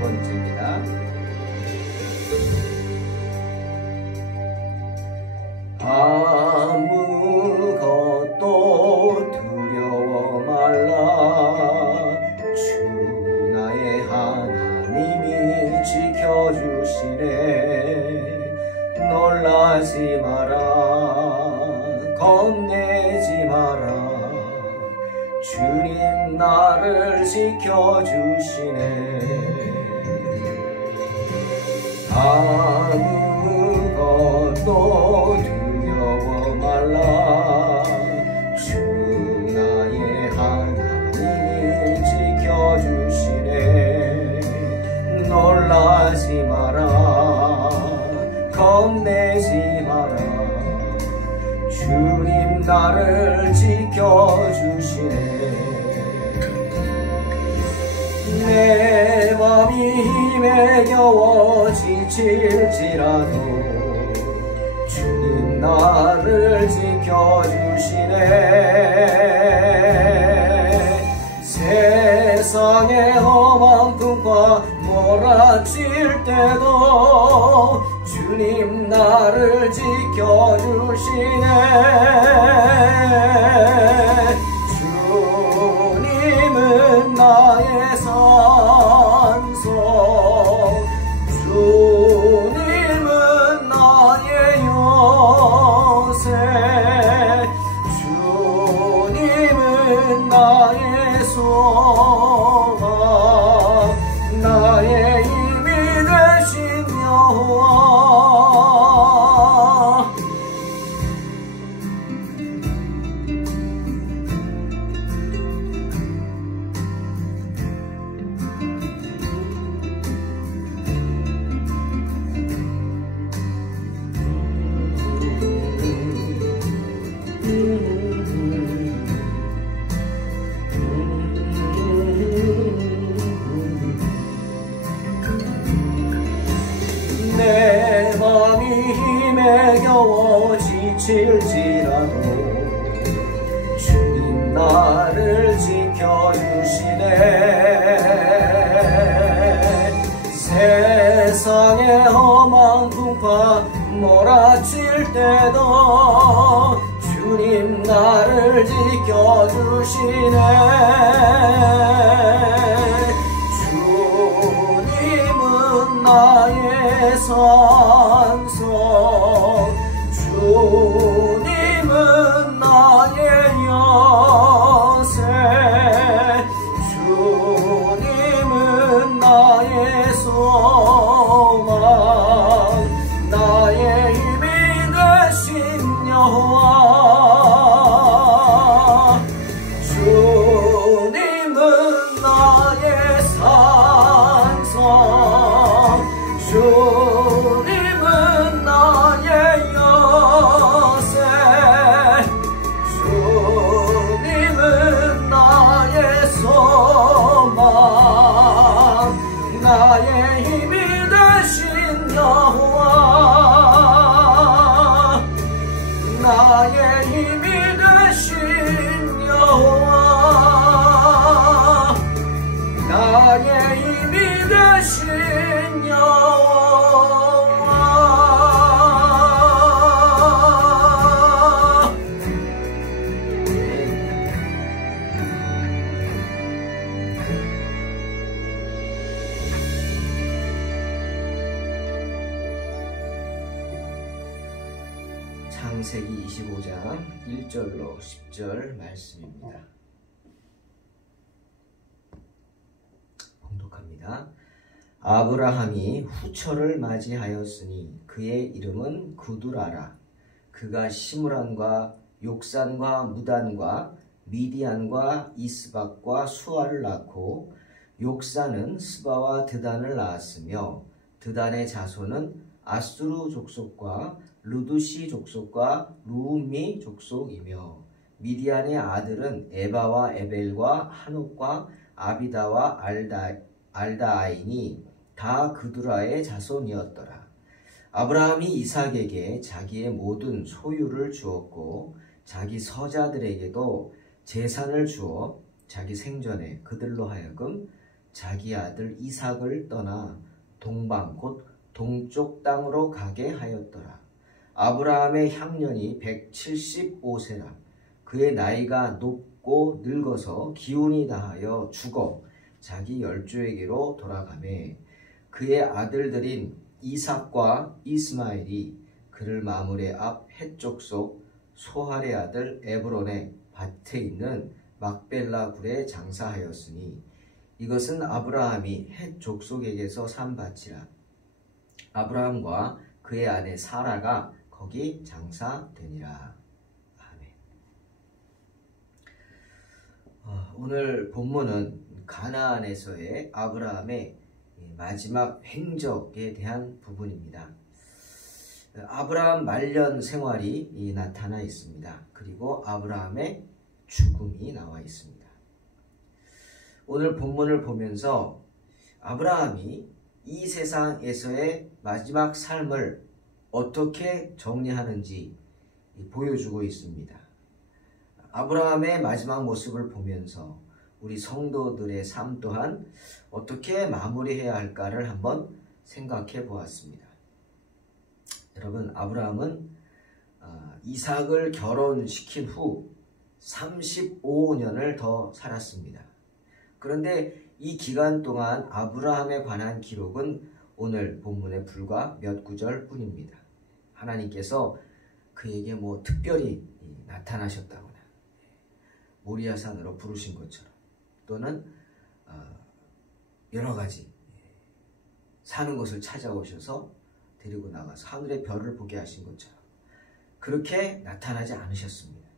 번째입니다. 아무것도 두려워 말라. 주 나의 하나님이 지켜주시네. 놀라지 마라. 겁내지 마라. 주님 나를 지켜주시네. 아무것도 두려워 말라. 주 나의 하나님이 지켜주시네. 놀라지 마라. 겁내지 마라. 주님 나를 지켜주시네. 내 맘이 힘에 겨워 지칠지라도 주님 나를 지켜주시네. 세상의 험한 풍파 몰아칠 때도 주님 나를 지켜주시네. 주님은 나의 산성, 주님은 나의 요새, 주님은 나의 소망, 나의 힘이 되신 여호와. 내 맘이 힘에 겨워 지칠지라도 주님 나를 지켜주시네. 세상의 험한 풍파 몰아칠 때도 주님 나를 지켜주시네. 주님은 나의 산성, 주님은 나의 여세, 주님은 나의 소망, 나의 힘이 되신 여호와. 주님은 나의 산성, 주님은 나의 여세, 주님은 나의 소망, 나의 힘이 되신 여호와. 나의 힘이 되신 여호와. 나의 힘이 되신 여호와. 창세기 25장 1절로 10절 말씀입니다. 봉독합니다. 아브라함이 후처를 맞이하였으니 그의 이름은 구두라라. 그가 시므란과 욕산과 무단과 미디안과 이스박과 수아를 낳고 욕산은 스바와 드단을 낳았으며 드단의 자손은 아수르 족속과 루두시 족속과 루미 족속이며 미디안의 아들은 에바와 에벨과 한옥과 아비다와 알다아이니 다 그두라의 자손이었더라. 아브라함이 이삭에게 자기의 모든 소유를 주었고 자기 서자들에게도 재산을 주어 자기 생전에 그들로 하여금 자기 아들 이삭을 떠나 동방 곧 동쪽 땅으로 가게 하였더라. 아브라함의 향년이 175세라. 그의 나이가 높고 늙어서 기운이 다하여 죽어 자기 열조에게로 돌아가매 그의 아들들인 이삭과 이스마엘이 그를 마므레 앞 헷 족속 소할의 아들 에브론의 밭에 있는 막벨라 굴에 장사하였으니 이것은 아브라함이 헷 족속에게서 산 밭이라. 아브라함과 그의 아내 사라가 거기 장사되니라. 아멘. 오늘 본문은 가나안에서의 아브라함의 마지막 행적에 대한 부분입니다. 아브라함 말년 생활이 나타나 있습니다. 그리고 아브라함의 죽음이 나와 있습니다. 오늘 본문을 보면서 아브라함이 이 세상에서의 마지막 삶을 어떻게 정리하는지 보여주고 있습니다. 아브라함의 마지막 모습을 보면서 우리 성도들의 삶 또한 어떻게 마무리해야 할까를 한번 생각해 보았습니다. 여러분, 아브라함은 이삭을 결혼시킨 후 35년을 더 살았습니다. 그런데 이 기간 동안 아브라함에 관한 기록은 오늘 본문에 불과 몇 구절 뿐입니다. 하나님께서 그에게 특별히 나타나셨다거나 모리아산으로 부르신 것처럼 또는 여러 가지 사는 것을 찾아오셔서 데리고 나가서 하늘의 별을 보게 하신 것처럼 그렇게 나타나지 않으셨습니다.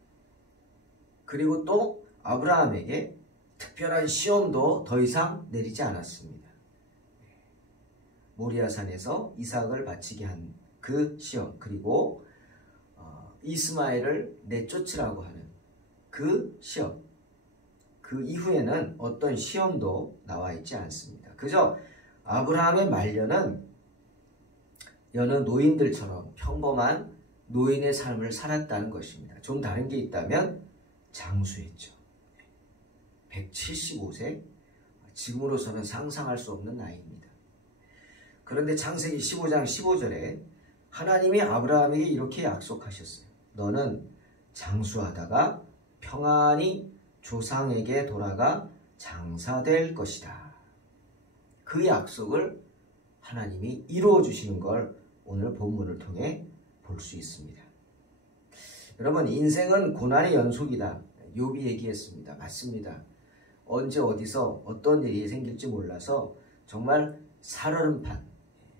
그리고 또 아브라함에게 특별한 시험도 더 이상 내리지 않았습니다. 모리아산에서 이삭을 바치게 한 그 시험, 그리고 이스마엘을 내쫓으라고 하는 그 시험, 그 이후에는 어떤 시험도 나와 있지 않습니다. 그저 아브라함의 말년은 여느 노인들처럼 평범한 노인의 삶을 살았다는 것입니다. 좀 다른 게 있다면 장수했죠. 175세, 지금으로서는 상상할 수 없는 나이입니다. 그런데 창세기 15장 15절에 하나님이 아브라함에게 이렇게 약속하셨어요. 너는 장수하다가 평안히 조상에게 돌아가 장사될 것이다. 그 약속을 하나님이 이루어 주시는 걸 오늘 본문을 통해 볼 수 있습니다. 여러분, 인생은 고난의 연속이다. 욥이 얘기했습니다. 맞습니다. 언제 어디서 어떤 일이 생길지 몰라서 정말 살얼음판,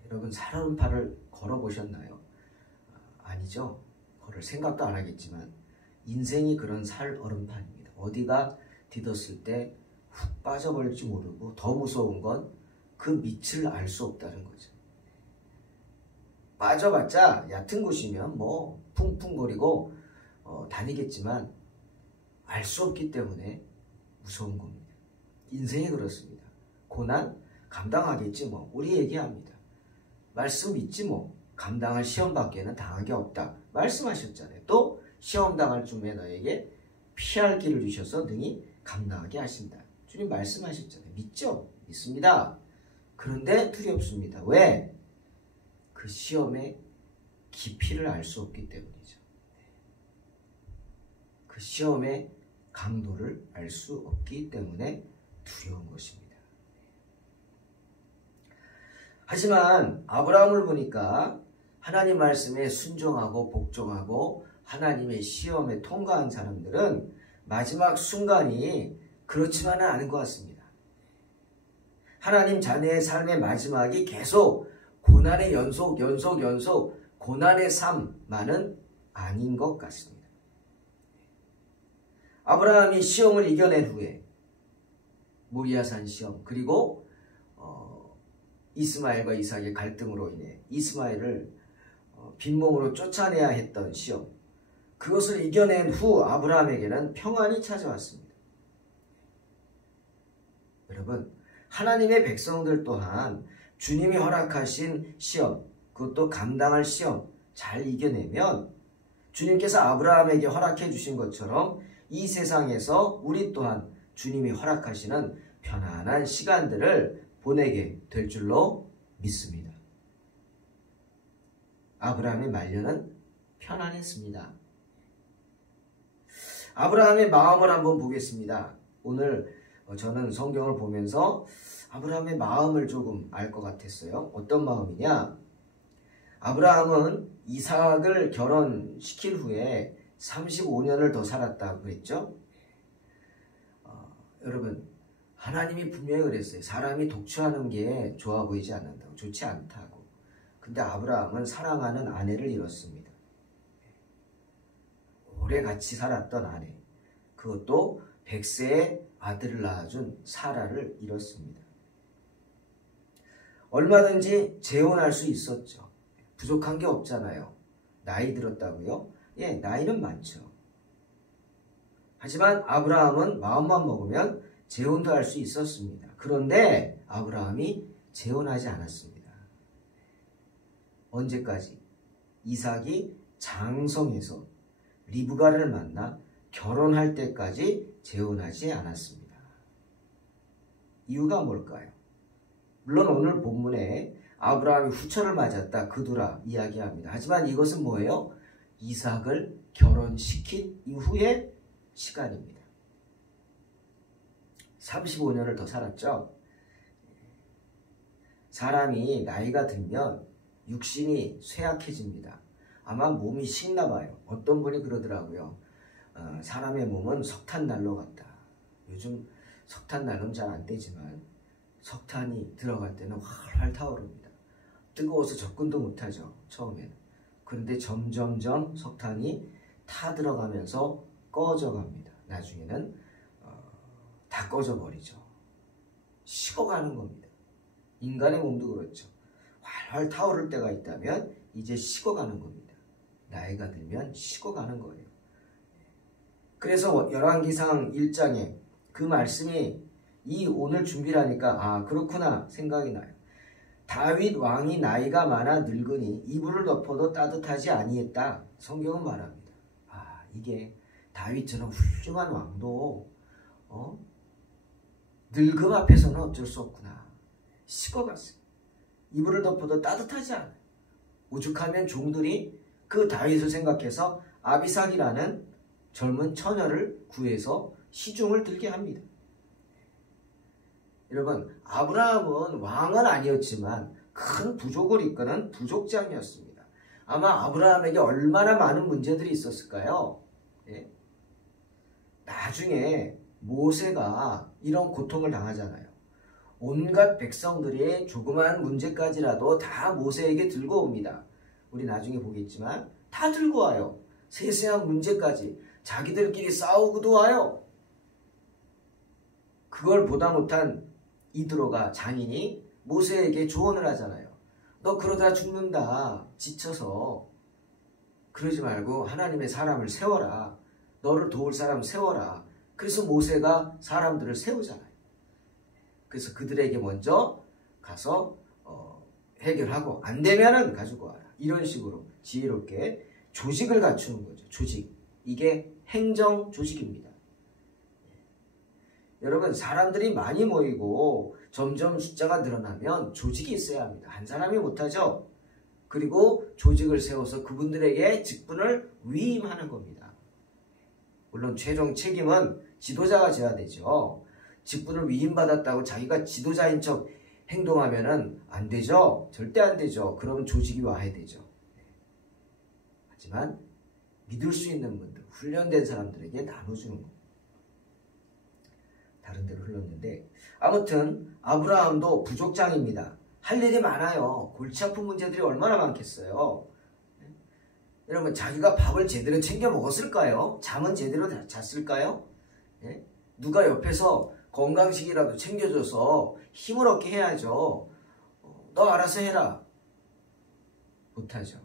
여러분 살얼음판을 걸어보셨나요? 아니죠. 걸을 생각도 안 하겠지만 인생이 그런 살얼음판입니다. 어디가 디뎠을 때 훅 빠져버릴지 모르고 더 무서운 건 그 밑을 알 수 없다는 거죠. 빠져봤자 얕은 곳이면 쿵쿵거리고 다니겠지만 알 수 없기 때문에 무서운 겁니다. 인생이 그렇습니다. 고난 감당하겠지 우리 얘기합니다. 말씀 믿지 감당할 시험밖에는 당한 게 없다 말씀하셨잖아요. 또 시험 당할 쯤에 너에게 피할 길을 주셔서 능히 감당하게 하신다. 주님 말씀하셨잖아요. 믿죠? 믿습니다. 그런데 두렵습니다. 왜? 그 시험의 깊이를 알 수 없기 때문이죠. 그 시험의 강도를 알 수 없기 때문에 두려운 것입니다. 하지만 아브라함을 보니까 하나님 말씀에 순종하고 복종하고 하나님의 시험에 통과한 사람들은 마지막 순간이 그렇지만은 않은 것 같습니다. 하나님 자녀의 삶의 마지막이 계속 고난의 연속 고난의 삶만은 아닌 것 같습니다. 아브라함이 시험을 이겨낸 후에 모리아산 시험, 그리고 이스마엘과 이삭의 갈등으로 인해 이스마엘을 빈몸으로 쫓아내야 했던 시험, 그것을 이겨낸 후 아브라함에게는 평안이 찾아왔습니다. 여러분, 하나님의 백성들 또한 주님이 허락하신 시험, 그것도 감당할 시험 잘 이겨내면 주님께서 아브라함에게 허락해 주신 것처럼 이 세상에서 우리 또한 주님이 허락하시는 편안한 시간들을 보내게 될 줄로 믿습니다. 아브라함의 말년은 편안했습니다. 아브라함의 마음을 한번 보겠습니다. 오늘 저는 성경을 보면서 아브라함의 마음을 조금 알 것 같았어요. 어떤 마음이냐? 아브라함은 이삭을 결혼시킨 후에 35년을 더 살았다고 했죠. 여러분, 하나님이 분명히 그랬어요. 사람이 독처하는 게 좋아 보이지 않는다고, 좋지 않다고. 근데 아브라함은 사랑하는 아내를 잃었습니다. 오래 같이 살았던 아내, 그것도 100세의 아들을 낳아준 사라를 잃었습니다. 얼마든지 재혼할 수 있었죠. 부족한 게 없잖아요. 나이 들었다고요? 예, 나이는 많죠. 하지만 아브라함은 마음만 먹으면 재혼도 할 수 있었습니다. 그런데 아브라함이 재혼하지 않았습니다. 언제까지? 이삭이 장성해서 리브가를 만나 결혼할 때까지 재혼하지 않았습니다. 이유가 뭘까요? 물론 오늘 본문에 아브라함이 후처를 맞았다, 그두라 이야기합니다. 하지만 이것은 뭐예요? 이삭을 결혼시킨 이후의 시간입니다. 35년을 더 살았죠. 사람이 나이가 들면 육신이 쇠약해집니다. 아마 몸이 식나 봐요. 어떤 분이 그러더라고요. 사람의 몸은 석탄 난로 같다. 요즘 석탄 난로는 잘 안 되지만 석탄이 들어갈 때는 활활 타오릅니다. 뜨거워서 접근도 못하죠. 처음에는. 그런데 점점점 석탄이 타 들어가면서 꺼져갑니다. 나중에는 다 꺼져버리죠. 식어가는 겁니다. 인간의 몸도 그렇죠. 활활 타오를 때가 있다면 이제 식어가는 겁니다. 나이가 들면 식어가는 거예요. 그래서 열왕기상 1장에 그 말씀이 이 오늘 준비를 하니까 아 그렇구나 생각이 나요. 다윗 왕이 나이가 많아 늙으니 이불을 덮어도 따뜻하지 아니했다. 성경은 말합니다. 아 이게 다윗처럼 훌륭한 왕도 늙음 앞에서는 어쩔 수 없구나. 식어갔어요. 이불을 덮어도 따뜻하지 않아요. 오죽하면 종들이 그 다윗을 생각해서 아비삭이라는 젊은 처녀를 구해서 시중을 들게 합니다. 여러분, 아브라함은 왕은 아니었지만 큰 부족을 이끄는 부족장이었습니다. 아마 아브라함에게 얼마나 많은 문제들이 있었을까요? 예? 나중에 모세가 이런 고통을 당하잖아요. 온갖 백성들의 조그마한 문제까지라도 다 모세에게 들고 옵니다. 우리 나중에 보겠지만 다 들고 와요. 세세한 문제까지 자기들끼리 싸우고도 와요. 그걸 보다 못한 이드로가 장인이 모세에게 조언을 하잖아요. 너 그러다 죽는다. 지쳐서. 그러지 말고 하나님의 사람을 세워라. 너를 도울 사람 세워라. 그래서 모세가 사람들을 세우잖아요. 그래서 그들에게 먼저 가서 해결하고 안 되면은 가지고 와라. 이런 식으로 지혜롭게 조직을 갖추는 거죠. 조직. 이게 행정 조직입니다. 여러분 사람들이 많이 모이고 점점 숫자가 늘어나면 조직이 있어야 합니다. 한 사람이 못하죠. 그리고 조직을 세워서 그분들에게 직분을 위임하는 겁니다. 물론 최종 책임은 지도자가 져야 되죠. 직분을 위임받았다고 자기가 지도자인 척 행동하면은 안 되죠. 절대 안 되죠. 그럼 조직이 와야 되죠. 하지만 믿을 수 있는 분들, 훈련된 사람들에게 나눠주는 겁니다. 다른 데로 흘렀는데 아무튼 아브라함도 부족장입니다. 할 일이 많아요. 골치 아픈 문제들이 얼마나 많겠어요. 여러분 자기가 밥을 제대로 챙겨 먹었을까요? 잠은 제대로 잤을까요? 누가 옆에서 건강식이라도 챙겨줘서 힘을 얻게 해야죠. 너 알아서 해라. 못하죠.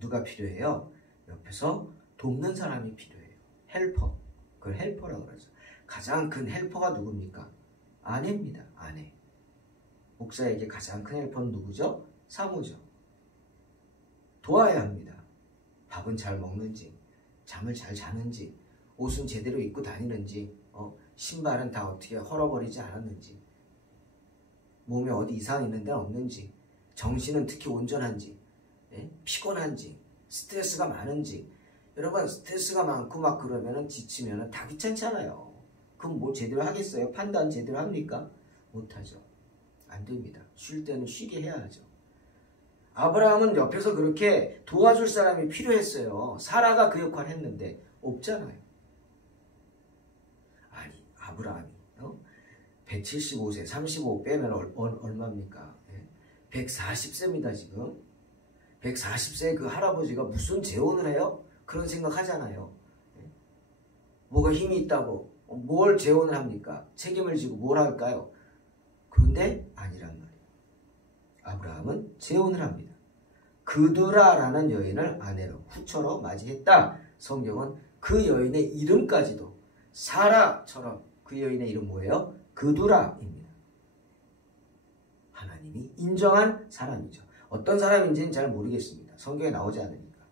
누가 필요해요? 옆에서 돕는 사람이 필요해요. 헬퍼. 그걸 헬퍼라고 그러죠. 가장 큰 헬퍼가 누굽니까? 아내입니다. 아내. 목사에게 가장 큰 헬퍼는 누구죠? 사모죠. 도와야 합니다. 밥은 잘 먹는지, 잠을 잘 자는지, 옷은 제대로 입고 다니는지, 신발은 다 어떻게 헐어버리지 않았는지, 몸에 어디 이상 있는 데는 없는지, 정신은 특히 온전한지, 피곤한지, 스트레스가 많은지. 여러분, 스트레스가 많고 막 그러면은 지치면은 다 귀찮잖아요. 그럼 뭐 제대로 하겠어요? 판단 제대로 합니까? 못하죠. 안 됩니다. 쉴 때는 쉬게 해야죠. 아브라함은 옆에서 그렇게 도와줄 사람이 필요했어요. 사라가 그 역할을 했는데 없잖아요. 아니, 아브라함이 175세, 35 빼면 얼마입니까? 140세입니다, 지금. 140세 그 할아버지가 무슨 재혼을 해요? 그런 생각 하잖아요. 뭐가 힘이 있다고 뭘 재혼을 합니까? 책임을 지고 뭘 할까요? 그런데 아니란 말이에요. 아브라함은 재혼을 합니다. 그두라라는 여인을 아내로 후처로 맞이했다. 성경은 그 여인의 이름까지도 사라처럼 그 여인의 이름 뭐예요? 그두라입니다. 하나님이 인정한 사람이죠. 어떤 사람인지는 잘 모르겠습니다. 성경에 나오지 않으니까.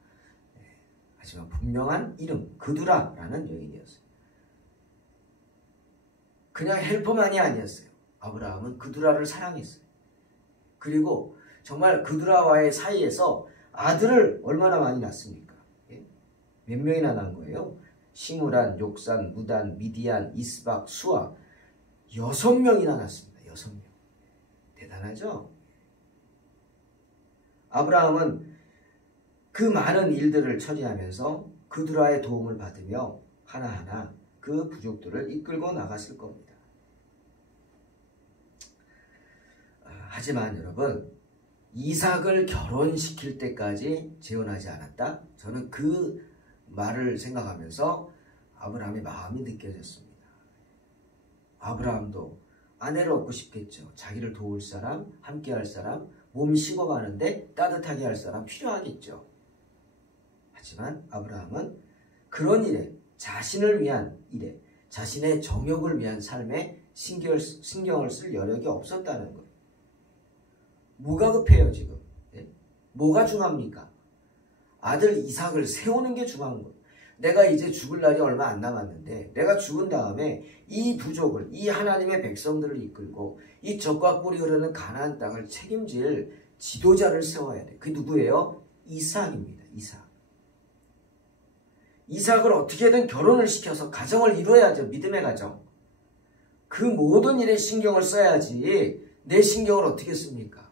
하지만 분명한 이름 그두라라는 여인이었어요. 그냥 헬퍼만이 아니었어요. 아브라함은 그두라를 사랑했어요. 그리고 정말 그두라와의 사이에서 아들을 얼마나 많이 낳습니까? 몇 명이나 낳은 거예요? 시므란, 욕산, 무단, 미디안, 이스박, 수아 6명이나 낳습니다. 6명. 대단하죠? 아브라함은 그 많은 일들을 처리하면서 그두라의 도움을 받으며 하나하나 그 부족들을 이끌고 나갔을 겁니다. 하지만 여러분, 이삭을 결혼시킬 때까지 재혼하지 않았다? 저는 그 말을 생각하면서 아브라함의 마음이 느껴졌습니다. 아브라함도 아내를 얻고 싶겠죠. 자기를 도울 사람, 함께할 사람, 몸이 식어가는데 따뜻하게 할 사람 필요하겠죠. 하지만 아브라함은 그런 일에, 자신을 위한 일에, 자신의 정욕을 위한 삶에 신경을 쓸 여력이 없었다는 거예요. 뭐가 급해요 지금? 뭐가 중요합니까? 아들 이삭을 세우는 게 중요한 거예요. 내가 이제 죽을 날이 얼마 안 남았는데 내가 죽은 다음에 이 부족을, 이 하나님의 백성들을 이끌고 이 젖과 꿀이 흐르는 가나안 땅을 책임질 지도자를 세워야 돼. 그게 누구예요? 이삭입니다. 이삭. 이삭을 어떻게든 결혼을 시켜서 가정을 이루어야죠. 믿음의 가정. 그 모든 일에 신경을 써야지 내 신경을 어떻게 씁니까?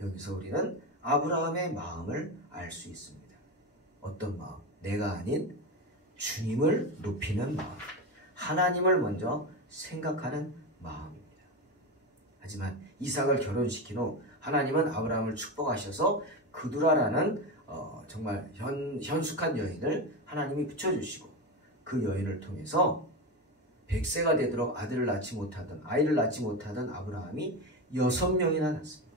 여기서 우리는 아브라함의 마음을 알 수 있습니다. 어떤 마음? 내가 아닌 주님을 높이는 마음. 하나님을 먼저 생각하는 마음입니다. 하지만 이삭을 결혼시킨 후 하나님은 아브라함을 축복하셔서 그두라라는 정말 현숙한 여인을 하나님이 붙여주시고 그 여인을 통해서 100세가 되도록 아이를 낳지 못하던 아브라함이 6명이나 낳습니다.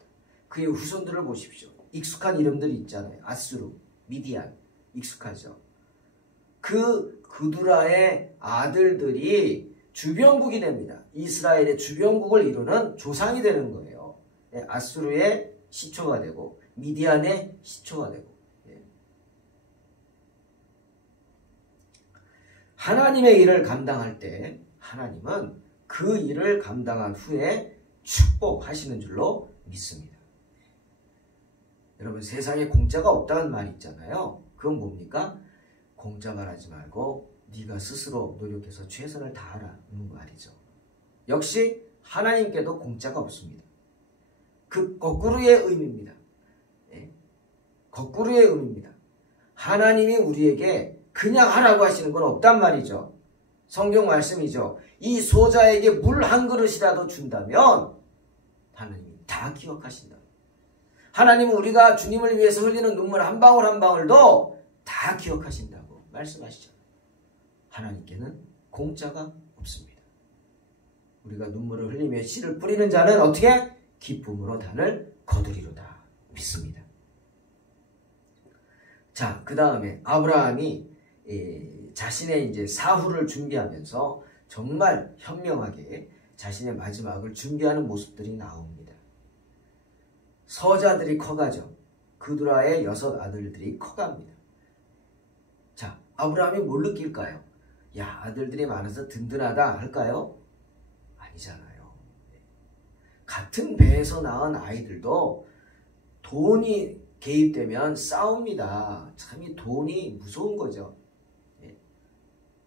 그의 후손들을 보십시오. 익숙한 이름들이 있잖아요. 아수르, 미디안, 익숙하죠. 그 그두라의 아들들이 주변국이 됩니다. 이스라엘의 주변국을 이루는 조상이 되는 거예요. 아수르의 시초가 되고 미디안의 시초가 되고. 하나님의 일을 감당할 때 하나님은 그 일을 감당한 후에 축복하시는 줄로 믿습니다. 여러분, 세상에 공짜가 없다는 말이 있잖아요. 그건 뭡니까? 공짜 말하지 말고 네가 스스로 노력해서 최선을 다하라는 말이죠. 역시 하나님께도 공짜가 없습니다. 그 거꾸로의 의미입니다. 거꾸로의 의미입니다. 하나님이 우리에게 그냥 하라고 하시는 건 없단 말이죠. 성경 말씀이죠. 이 소자에게 물 한 그릇이라도 준다면 하나님이 다 기억하신다. 하나님은 우리가 주님을 위해서 흘리는 눈물 한 방울 한 방울도 다 기억하신다고 말씀하시죠. 하나님께는 공짜가 없습니다. 우리가 눈물을 흘리며 씨를 뿌리는 자는 어떻게? 기쁨으로 단을 거두리로다. 믿습니다. 자, 그 다음에 아브라함이 자신의 이제 사후를 준비하면서 정말 현명하게 자신의 마지막을 준비하는 모습들이 나옵니다. 서자들이 커가죠. 그두라의 6 아들들이 커갑니다. 자, 아브라함이 뭘 느낄까요? 야, 아들들이 많아서 든든하다 할까요? 아니잖아요. 같은 배에서 낳은 아이들도 돈이 개입되면 싸웁니다. 참 이 돈이 무서운 거죠.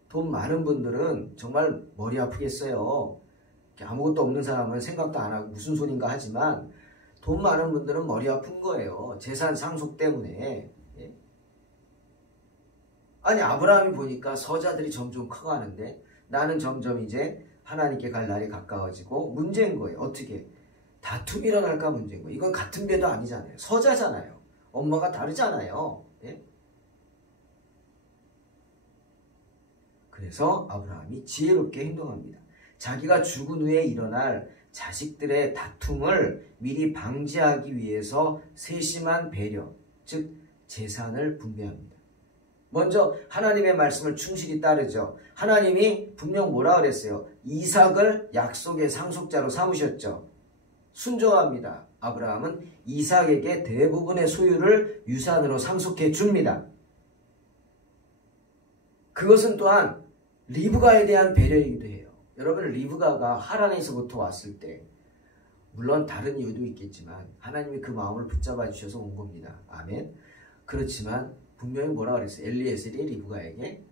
돈 많은 분들은 정말 머리 아프겠어요. 아무것도 없는 사람은 생각도 안 하고 무슨 소린가 하지만 돈 많은 분들은 머리 아픈 거예요. 재산 상속 때문에. 아니 아브라함이 보니까 서자들이 점점 커가는데 나는 점점 이제 하나님께 갈 날이 가까워지고 문제인 거예요. 어떻게? 다툼이 일어날까 문제인 거예요. 이건 같은 배도 아니잖아요. 서자잖아요. 엄마가 다르잖아요. 예? 그래서 아브라함이 지혜롭게 행동합니다. 자기가 죽은 후에 일어날 자식들의 다툼을 미리 방지하기 위해서 세심한 배려, 즉 재산을 분배합니다. 먼저 하나님의 말씀을 충실히 따르죠. 하나님이 분명 뭐라 그랬어요? 이삭을 약속의 상속자로 삼으셨죠. 순종합니다. 아브라함은 이삭에게 대부분의 소유를 유산으로 상속해 줍니다. 그것은 또한 리브가에 대한 배려이기도 해요. 여러분 리브가가 하란에서부터 왔을 때 물론 다른 이유도 있겠지만 하나님이 그 마음을 붙잡아 주셔서 온 겁니다. 아멘. 그렇지만 분명히 뭐라 그랬어요? 엘리에셀이 리브가에게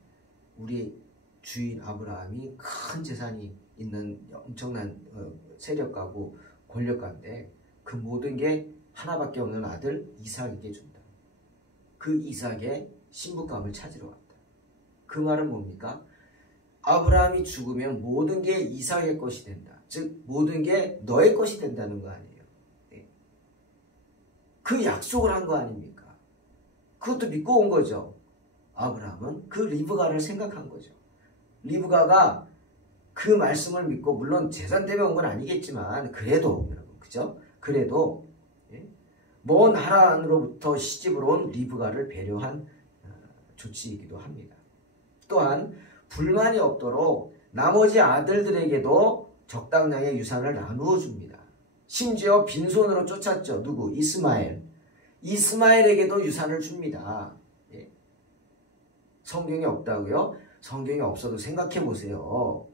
우리 주인 아브라함이 큰 재산이 있는 엄청난 세력가고 권력가인데 그 모든 게 하나밖에 없는 아들 이삭에게 준다. 그 이삭의 신부감을 찾으러 왔다. 그 말은 뭡니까? 아브라함이 죽으면 모든 게 이삭의 것이 된다. 즉 모든 게 너의 것이 된다는 거 아니에요. 네. 그 약속을 한 거 아닙니까? 그것도 믿고 온 거죠. 아브라함은 그 리브가를 생각한 거죠. 리브가가 그 말씀을 믿고 물론 재산 때문에 온 건 아니겠지만 그래도 여러분 그죠? 그래도 먼 하란으로부터 시집으로 온 리브가를 배려한 조치이기도 합니다. 또한 불만이 없도록 나머지 아들들에게도 적당량의 유산을 나누어 줍니다. 심지어 빈손으로 쫓았죠. 누구? 이스마엘. 이스마엘에게도 유산을 줍니다. 예. 성경에 없다고요? 성경에 없어도 생각해 보세요.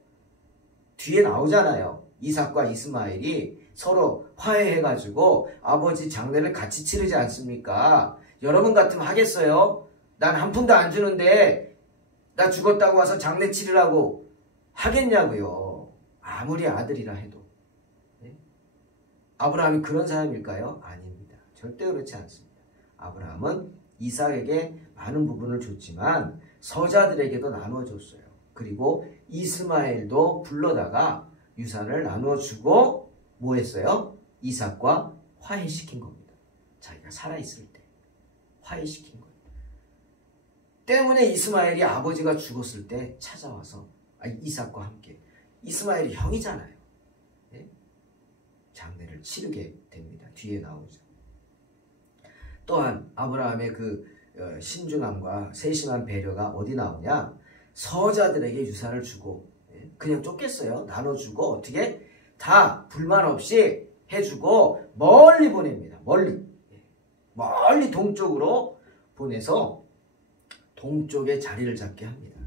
뒤에 나오잖아요. 이삭과 이스마엘이 서로 화해해가지고 아버지 장례를 같이 치르지 않습니까? 여러분 같으면 하겠어요? 난 한 푼도 안 주는데 나 죽었다고 와서 장례 치르라고 하겠냐고요. 아무리 아들이라 해도. 네? 아브라함이 그런 사람일까요? 아닙니다. 절대 그렇지 않습니다. 아브라함은 이삭에게 많은 부분을 줬지만 서자들에게도 나눠줬어요. 그리고 이스마엘도 불러다가 유산을 나눠주고 뭐 했어요? 이삭과 화해시킨 겁니다. 자기가 살아있을 때 화해시킨 거예요. 때문에 이스마엘이 아버지가 죽었을 때 찾아와서 이삭과 함께 이스마엘이 형이잖아요. 네? 장례를 치르게 됩니다. 뒤에 나오죠. 또한 아브라함의 그 신중함과 세심한 배려가 어디 나오냐? 서자들에게 유산을 주고 그냥 쫓겠어요. 나눠주고 어떻게? 다 불만 없이 해주고 멀리 보냅니다. 멀리 동쪽으로 보내서 동쪽에 자리를 잡게 합니다.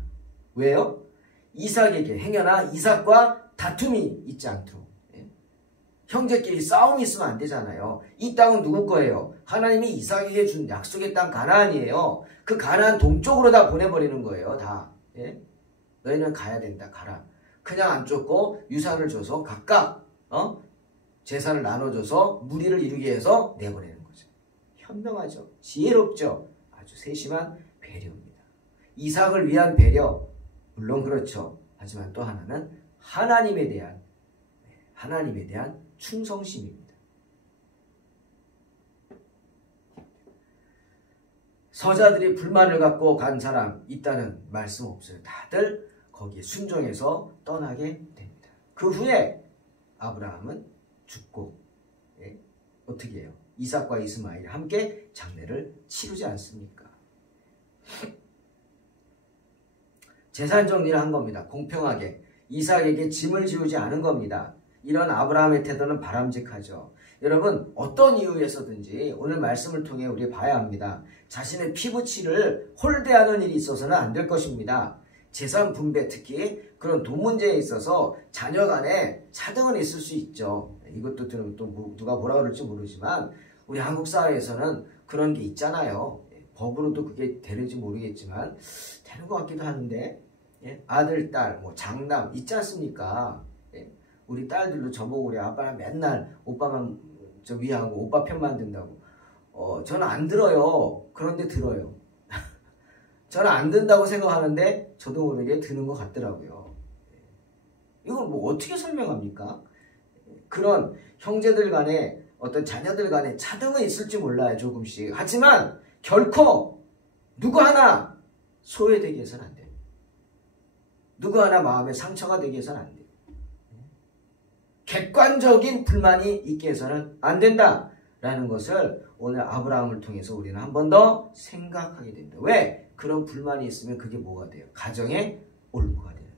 왜요? 이삭에게 행여나 이삭과 다툼이 있지 않도록. 형제끼리 싸움이 있으면 안 되잖아요. 이 땅은 누구 거예요? 하나님이 이삭에게 준 약속의 땅 가나안이에요. 그 가나안 동쪽으로 다 보내버리는 거예요. 다. 예? 너희는 가야 된다. 가라. 그냥 안 쫓고 유산을 줘서 각각 재산을 나눠줘서 무리를 이루게 해서 내보내는 거죠. 현명하죠. 지혜롭죠. 아주 세심한 배려입니다. 이삭을 위한 배려 물론 그렇죠. 하지만 또 하나는 하나님에 대한 충성심입니다. 서자들이 불만을 갖고 간 사람 있다는 말씀 없어요. 다들 거기에 순종해서 떠나게 됩니다. 그 후에 아브라함은 죽고 어떻게 해요? 이삭과 이스마엘이 함께 장례를 치르지 않습니까? 재산 정리를 한 겁니다. 공평하게. 이삭에게 짐을 지우지 않은 겁니다. 이런 아브라함의 태도는 바람직하죠. 여러분 어떤 이유에서든지 오늘 말씀을 통해 우리 봐야 합니다. 자신의 피부치를 홀대하는 일이 있어서는 안 될 것입니다. 재산 분배, 특히 그런 돈 문제에 있어서 자녀 간에 차등은 있을 수 있죠. 이것도 들으면 또 누가 뭐라 그럴지 모르지만 우리 한국 사회에서는 그런 게 있잖아요. 법으로도 그게 되는지 모르겠지만 되는 것 같기도 하는데, 아들, 딸, 뭐 장남 있지 않습니까? 우리 딸들도 저보고 그래. 아빠랑 맨날 오빠만 위하고 오빠 편만 든다고. 저는 안 들어요. 그런데 들어요. 저는 안 든다고 생각하는데 저도 모르게 드는 것 같더라고요. 이걸 뭐 어떻게 설명합니까? 그런 형제들 간에 어떤 자녀들 간에 차등은 있을지 몰라요. 조금씩. 하지만 결코 누구 하나 소외되게 해서는 안 돼요. 누구 하나 마음에 상처가 되게 해서는 안 돼요. 객관적인 불만이 있게 해서는 안 된다라는 것을 오늘 아브라함을 통해서 우리는 한 번 더 생각하게 됩니다. 왜? 그런 불만이 있으면 그게 뭐가 돼요? 가정의 올무가 돼요.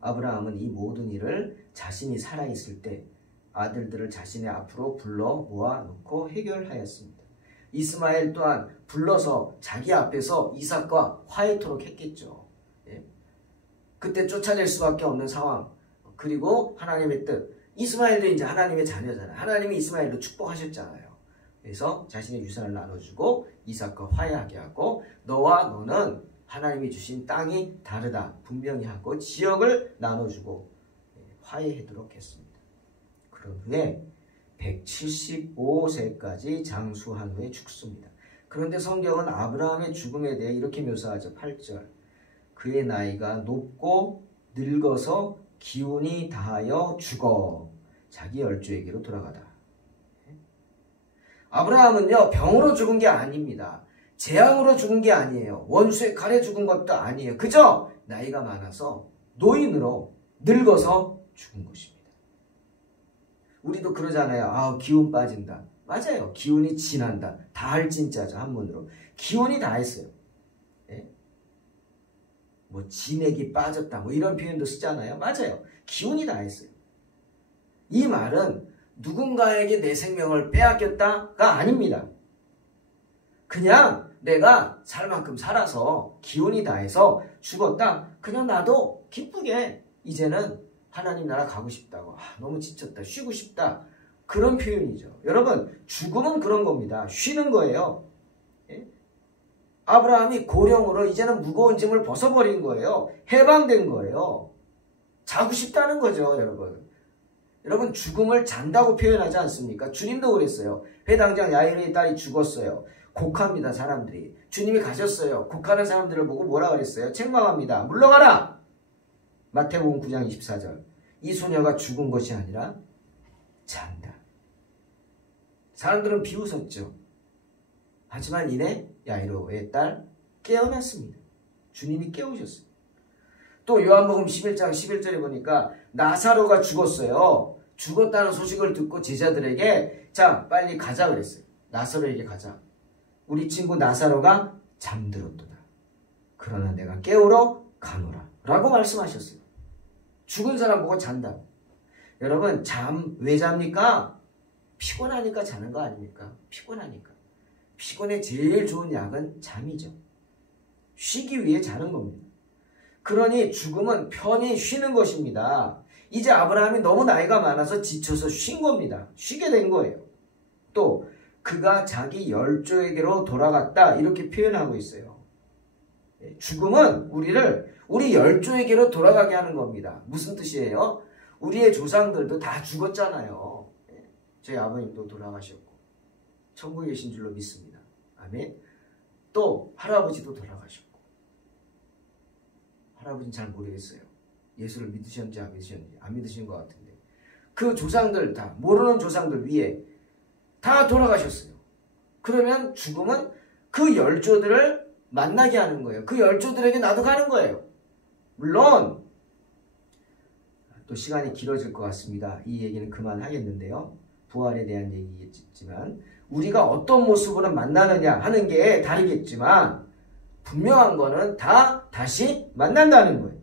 아브라함은 이 모든 일을 자신이 살아있을 때 아들들을 자신의 앞으로 불러 모아놓고 해결하였습니다. 이스마엘 또한 불러서 자기 앞에서 이삭과 화해토록 했겠죠. 그때 쫓아낼 수밖에 없는 상황. 그리고 하나님의 뜻. 이스마엘도 이제 하나님의 자녀잖아요. 하나님이 이스마엘도 축복하셨잖아요. 그래서 자신의 유산을 나눠주고 이삭과 화해하게 하고 너와 너는 하나님이 주신 땅이 다르다 분명히 하고 지역을 나눠주고 화해하도록 했습니다. 그런 후에 175세까지 장수한 후에 죽습니다. 그런데 성경은 아브라함의 죽음에 대해 이렇게 묘사하죠. 8절. 그의 나이가 높고 늙어서 기운이 다하여 죽어 자기 열조에게로 돌아가다. 아브라함은요 병으로 죽은 게 아닙니다. 재앙으로 죽은 게 아니에요. 원수의 칼에 죽은 것도 아니에요. 그저 나이가 많아서 노인으로 늙어서 죽은 것입니다. 우리도 그러잖아요. 기운 빠진다. 맞아요. 기운이 진한다. 다할 진짜죠. 한문으로. 기운이 다했어요. 뭐 진액이 빠졌다. 뭐 이런 표현도 쓰잖아요. 맞아요. 기운이 다했어요. 이 말은 누군가에게 내 생명을 빼앗겼다가 아닙니다. 그냥 내가 살 만큼 살아서 기운이 다해서 죽었다. 그냥 나도 기쁘게 이제는 하나님 나라 가고 싶다고. 너무 지쳤다. 쉬고 싶다. 그런 표현이죠. 여러분 죽음은 그런 겁니다. 쉬는 거예요. 아브라함이 고령으로 이제는 무거운 짐을 벗어버린 거예요. 해방된 거예요. 자고 싶다는 거죠. 여러분 죽음을 잔다고 표현하지 않습니까? 주님도 그랬어요. 회당장 야이로의 딸이 죽었어요. 곡합니다. 사람들이. 주님이 가셨어요. 곡하는 사람들을 보고 뭐라 그랬어요? 책망합니다. 물러가라. 마태복음 9장 24절. 이 소녀가 죽은 것이 아니라 잔다. 사람들은 비웃었죠. 하지만 이내 야이로의 딸 깨어났습니다. 주님이 깨우셨어요. 또 요한복음 11장 11절에 보니까 나사로가 죽었어요. 죽었다는 소식을 듣고 제자들에게 자 빨리 가자 그랬어요. 나사로에게 가자. 우리 친구 나사로가 잠들었도다. 그러나 내가 깨우러 가노라 라고 말씀하셨어요. 죽은 사람 보고 잔다. 여러분 왜 잡니까? 피곤하니까 자는 거 아닙니까? 피곤하니까. 피곤에 제일 좋은 약은 잠이죠. 쉬기 위해 자는 겁니다. 그러니 죽음은 편히 쉬는 것입니다. 이제 아브라함이 너무 나이가 많아서 지쳐서 쉰 겁니다. 쉬게 된 거예요. 또 그가 자기 열조에게로 돌아갔다 이렇게 표현하고 있어요. 죽음은 우리 열조에게로 돌아가게 하는 겁니다. 무슨 뜻이에요? 우리의 조상들도 다 죽었잖아요. 저희 아버님도 돌아가셨고 천국에 계신 줄로 믿습니다. 아멘. 또 할아버지도 돌아가셨고 할아버지는 잘 모르겠어요. 예수를 믿으셨는지 안 믿으셨는지 안 믿으신 것 같은데 그 조상들 다 모르는 조상들 위에 다 돌아가셨어요. 그러면 죽음은 그 열조들을 만나게 하는 거예요. 그 열조들에게 나도 가는 거예요. 물론 또 시간이 길어질 것 같습니다. 이 얘기는 그만하겠는데요. 부활에 대한 얘기겠지만 우리가 어떤 모습으로 만나느냐 하는 게 다르겠지만 분명한 거는 다 다시 만난다는 거예요.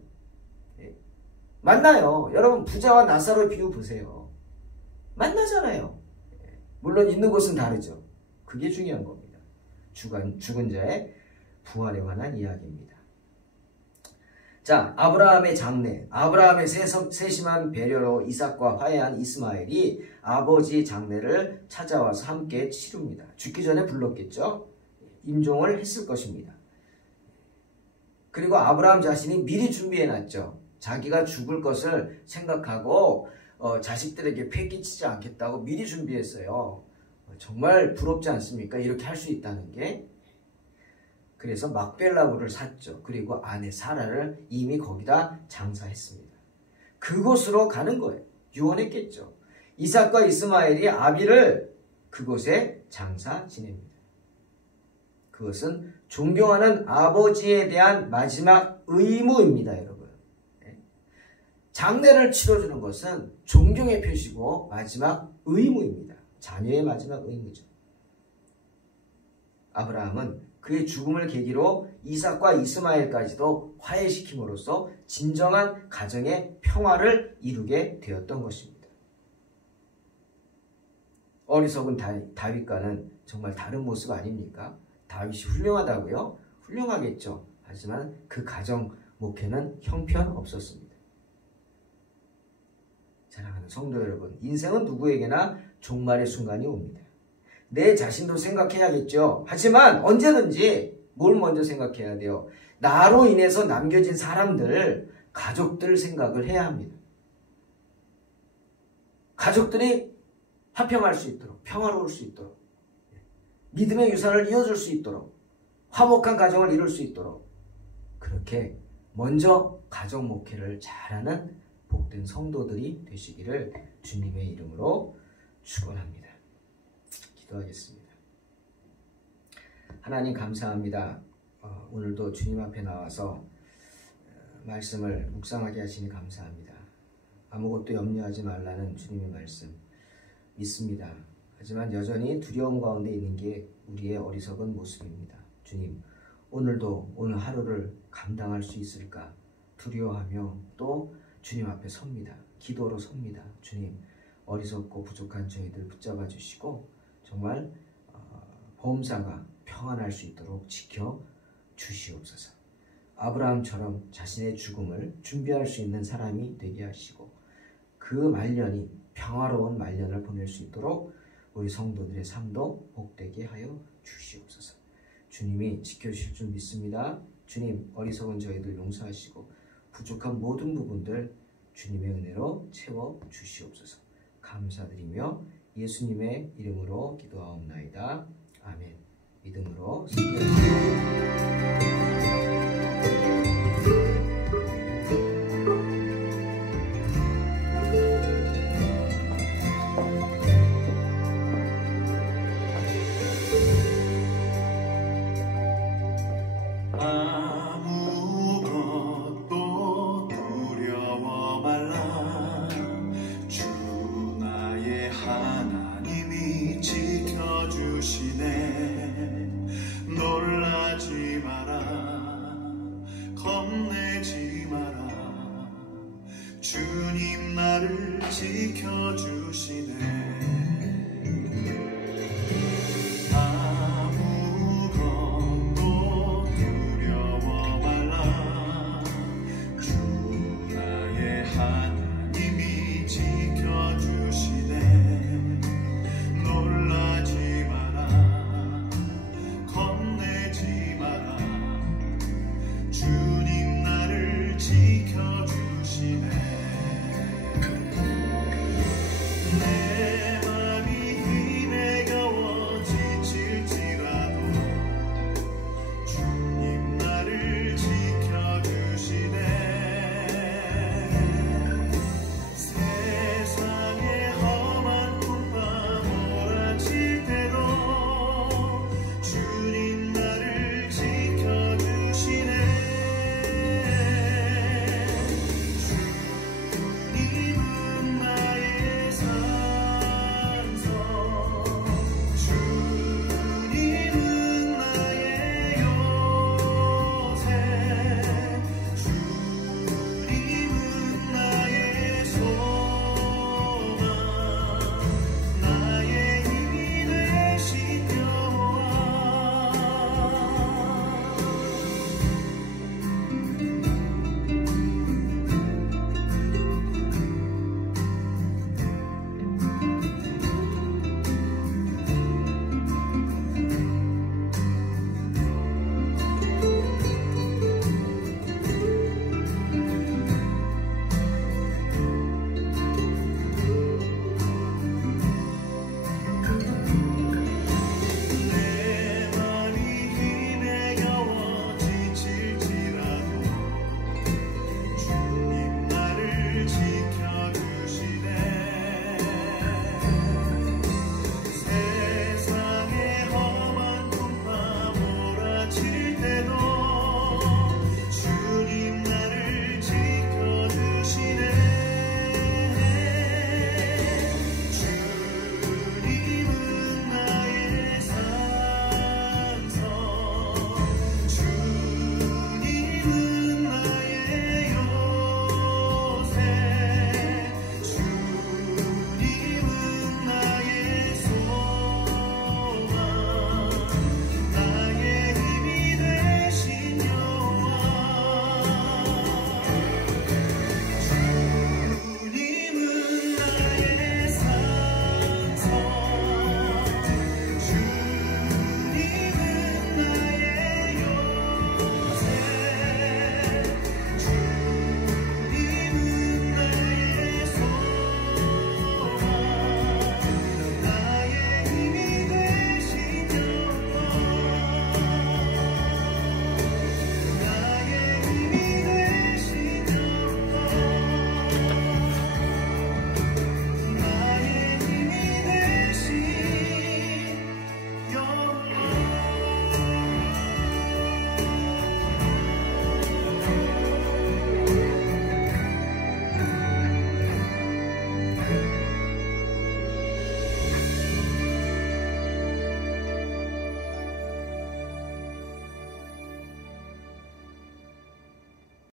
만나요. 여러분 부자와 나사로의 비유 보세요. 만나잖아요. 물론 있는 곳은 다르죠. 그게 중요한 겁니다. 죽은 자의 부활에 관한 이야기입니다. 자, 아브라함의 장례. 아브라함의 세심한 배려로 이삭과 화해한 이스마엘이 아버지 장례를 찾아와서 함께 치릅니다. 죽기 전에 불렀겠죠? 임종을 했을 것입니다. 그리고 아브라함 자신이 미리 준비해놨죠. 자기가 죽을 것을 생각하고 자식들에게 패기치지 않겠다고 미리 준비했어요. 정말 부럽지 않습니까? 이렇게 할 수 있다는 게. 그래서 막벨라굴을 샀죠. 그리고 아내 사라를 이미 거기다 장사했습니다. 그곳으로 가는 거예요. 유언했겠죠. 이삭과 이스마엘이 아비를 그곳에 장사 지냅니다. 그것은 존경하는 아버지에 대한 마지막 의무입니다, 여러분. 장례를 치러주는 것은 존경의 표시고 마지막 의무입니다. 자녀의 마지막 의무죠. 아브라함은 그의 죽음을 계기로 이삭과 이스마엘까지도 화해시킴으로써 진정한 가정의 평화를 이루게 되었던 것입니다. 어리석은 다윗과는 정말 다른 모습 아닙니까? 다윗이 훌륭하다고요? 훌륭하겠죠. 하지만 그 가정 목회는 형편없었습니다. 사랑하는 성도 여러분, 인생은 누구에게나 종말의 순간이 옵니다. 내 자신도 생각해야겠죠. 하지만 언제든지 뭘 먼저 생각해야 돼요? 나로 인해서 남겨진 사람들, 가족들 생각을 해야 합니다. 가족들이 화평할 수 있도록, 평화로울 수 있도록, 믿음의 유산을 이어줄 수 있도록, 화목한 가정을 이룰 수 있도록, 그렇게 먼저 가정 목회를 잘하는 복된 성도들이 되시기를 주님의 이름으로 축원합니다. 기도하겠습니다. 하나님 감사합니다. 오늘도 주님 앞에 나와서 말씀을 묵상하게 하시니 감사합니다. 아무것도 염려하지 말라는 주님의 말씀 믿습니다. 하지만 여전히 두려움 가운데 있는 게 우리의 어리석은 모습입니다. 주님, 오늘도 오늘 하루를 감당할 수 있을까 두려워하며 또 주님 앞에 섭니다. 기도로 섭니다. 주님, 어리석고 부족한 저희들 붙잡아 주시고 정말 보험사가 평안할 수 있도록 지켜 주시옵소서. 아브라함처럼 자신의 죽음을 준비할 수 있는 사람이 되게 하시고 그 말년이 평화로운 말년을 보낼 수 있도록 우리 성도들의 삶도 복되게 하여 주시옵소서. 주님이 지켜주실 줄 믿습니다. 주님, 어리석은 저희들 용서하시고 부족한 모든 부분들 주님의 은혜로 채워 주시옵소서. 감사드리며 예수님의 이름으로 기도하옵나이다. 아멘. 믿음으로 승리하옵소서.